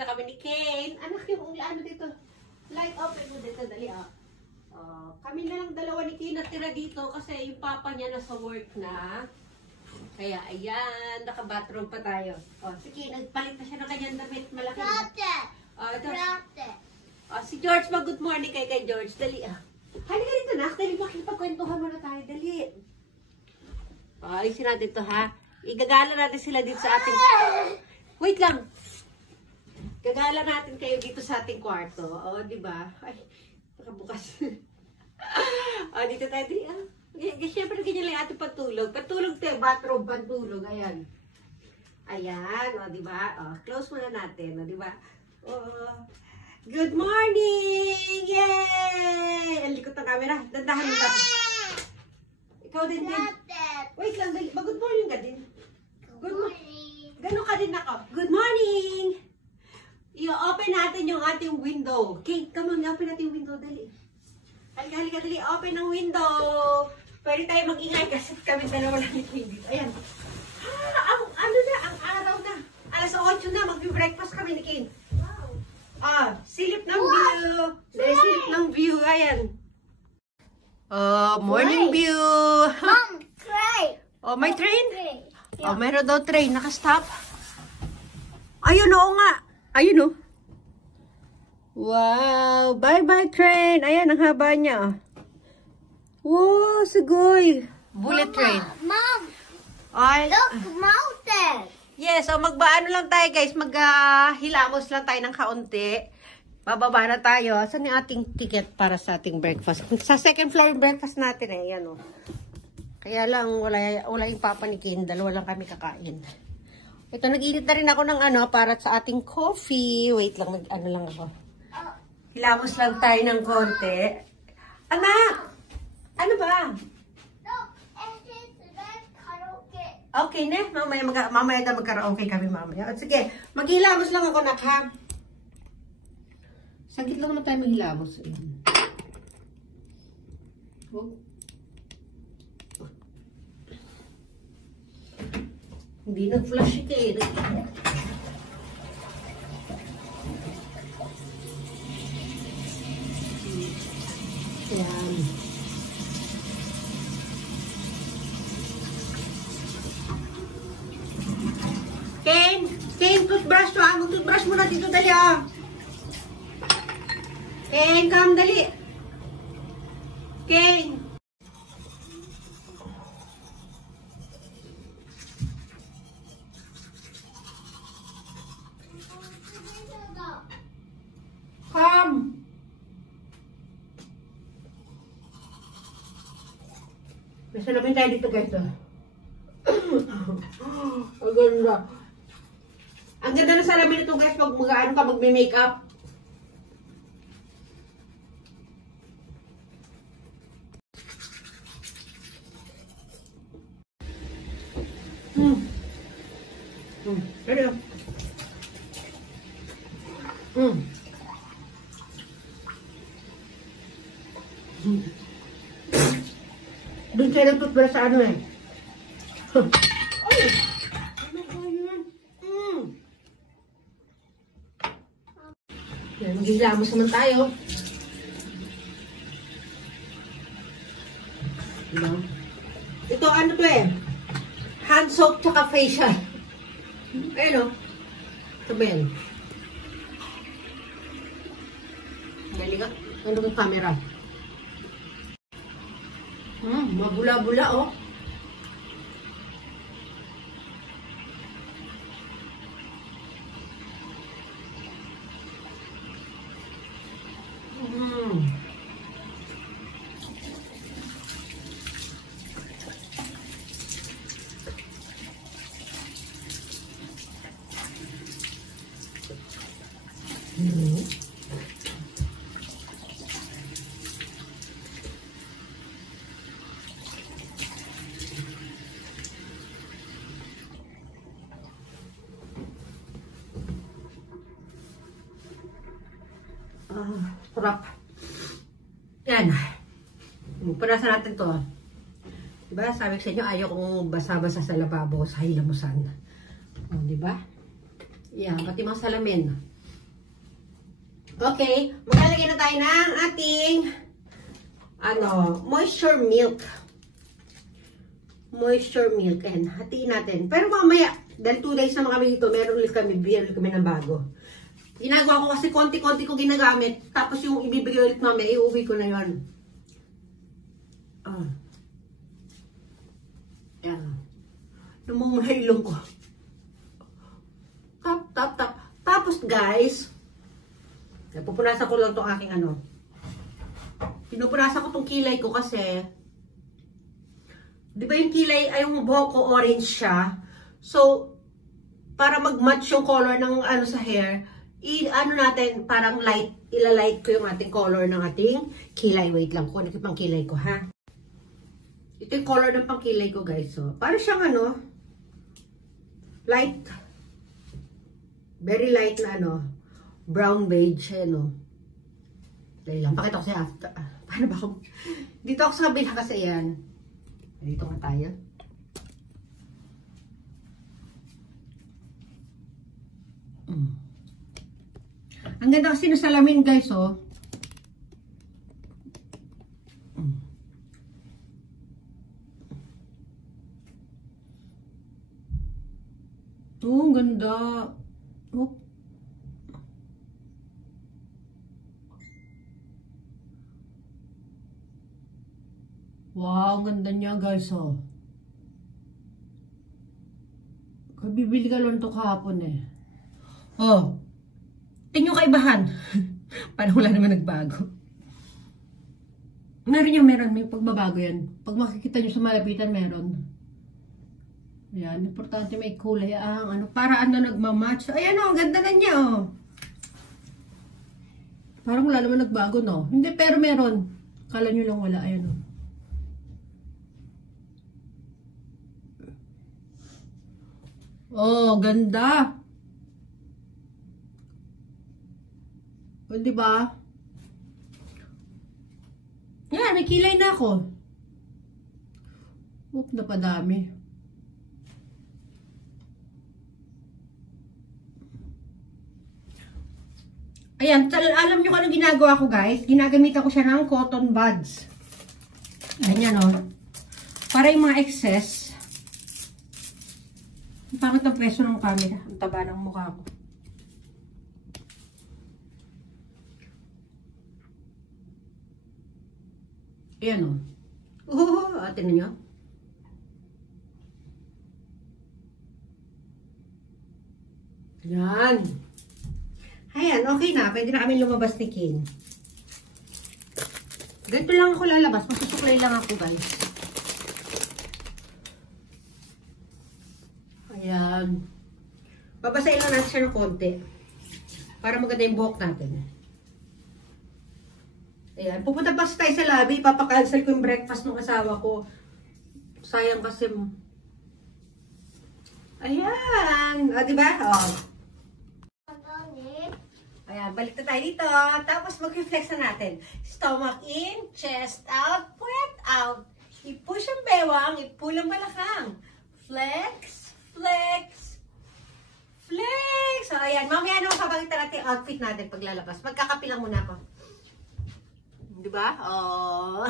na kami ni Kane. Anak yung ano dito. Light open mo dito, dali ah. Kami na lang dalawa ni Kane natira dito kasi yung papa niya nasa work na. Kaya ayan, naka-bathroom pa tayo. Sige, nagpalit na siya ng kanyang damit. Malaki na. Si George, good morning kay George. Dali ah. Halika dito na. Dali, makipagkwentuhan muna tayo. Dali. Alisin natin to ha. Igagala natin sila dito sa ating... Wait lang. Gagala natin kayo dito sa ating kwarto. Diba? Ay, nakabukas. Dito tayo. Siyempre, ganyan lang ating patulog. Patulog tayo. Bathroom, pantulog. Ayan. Ayan. Diba? Close muna natin. Diba? Good morning! Yay! Ang likot ng camera. Dandahan mo tayo. Ikaw din. Wait lang. Good morning ka din. Good morning. Gano'n ka din ako. Good morning! I-open natin yung ating window. Okay, come on, open natin yung window. Dali. Halika, dali. Open ang window. Pwede tayo mag-ingay kasi kami dalawa lang dito. Ayan. Ang araw na. Alas 8 na, mag-breakfast kami ni Kane. Wow. Silip ng view. Silip ng view. Ayan. Morning view. Mom, train. May train? Mayroon daw train. Naka-stop. Ayun, oo nga. Ayun, oh. Wow. Bye-bye, train. Ayan, ang haba niya. Wow, sigoy. Bullet train. Mom, Look, mountain. Yes, so magbaano lang tayo, guys. Maghilamos lang tayo ng kaunti. Bababa na tayo. Saan yung ating ticket para sa ating breakfast? Sa second floor yung breakfast natin eh. Yan, oh. Kaya lang, wala yung papa ni Kim. Dalawa lang kami kakain. Ito, nag-init na rin ako ng para sa ating coffee. Wait lang, lang ako. Hilamos lang tayo ng konti. Anak! Ano ba? Okay, ne? Mamaya daw magkaraoke kami mamaya. Sige, maghilamos lang ako, nak, ha? Saglit lang naman tayo maghilamos. Hindi nag-flash ito eh. Ayan. Kane, toothbrush to ah. Mag-toothbrush muna dito, dali ah. Kane, come, dali. Kane. Come. May salamin tayo dito, guys. Ang ganda. Ang ganda ng salamin nito, guys, pag mag-ano ka, mag-makeup. Pero. Doon siya nagtutbrush sa ano eh. Ay! Ano ba yun? Yan, maghihilamos naman tayo. Ito ano to eh? Hand soap tsaka facial. Ayun o. Ito ba yan? Galing ka. Ano yung camera? Mabula-bula oh. Sarap. Yan. Punasan natin to. Diba? Sabi ko sa inyo, ayaw kong basa-basa sa lababo sa hilamusan. O, diba? Yan. Pati mga salamin. Okay, maglalagay na tayo ng ating moisture milk. Moisture milk. Ayan, hatiin natin. Pero mamaya, dahil 2 days naman kami dito, meron ulit kami ng bago. Ginagawa ko kasi konti-konti ko ginagamit. Tapos yung ibibigay ulit mamaya, iuwi ko na yun. Ayan. Lumong na ilong ko. Tap. Tapos guys, pupunasan ko lang itong aking pinupunasan ko itong kilay ko kasi, di ba yung kilay ay yung buhok ko orange siya. So, para mag-match yung color ng sa hair, natin, parang light, ilalight ko yung ating color ng ating kilay. Wait lang, kunin ko pang kilay ko, ha? Ito yung color ng pang kilay ko, guys. So, parang siyang light, very light na brown beige, Dahil lang, pakita ko siya after. Paano ba ako? Dito ako sa kabila kasi yan. Dito nga tayo. Ang ganda kasi ng salamin, guys, ang ganda. Oh. Wow, ang ganda niya, guys, Bibili ka lang ito kahapon, tingnan yung kaibahan. Parang wala naman nagbago. Meron. May pagbabago yan. Pag makikita nyo sa malapitan, meron. Ayan, importante may kulay para nagmamatch. Ayan ang ganda na niya, Parang wala naman nagbago, no? Hindi, pero meron. Kala nyo lang wala, ayan, ganda. Diba? Yan, may kilay na ako. Napadami. Ayan, alam nyo kung anong ginagawa ko, guys. Ginagamitan ko siya ng cotton buds. Ayan, para yung mga excess. Ang pangit ang peso ng camera. Ang taba ng mukha ko. Ayan, atin na nyo. Ayan. Ayan, okay na. Pwede na kami lumabas ni King. Ganito lang ako lalabas. Masusuklay lang ako, guys. Ayan. Babasahin lang natin siya ng konti. Para maganda yung buhok natin. Ayan. Pupunta pa tayo sa lobby. Papakancel ko yung breakfast ng asawa ko. Sayang kasi. Ayan. Diba? Ayan. Balik na tayo dito. Tapos mag-reflex na natin. Stomach in, chest out, puwet out. I-push ang bewang, i-pull ang balakang. Flex, flex, flex. So, ayan. Mamaya naman papakita natin yung outfit natin paglalabas. Magkakapilang muna ako. Diba? Oh.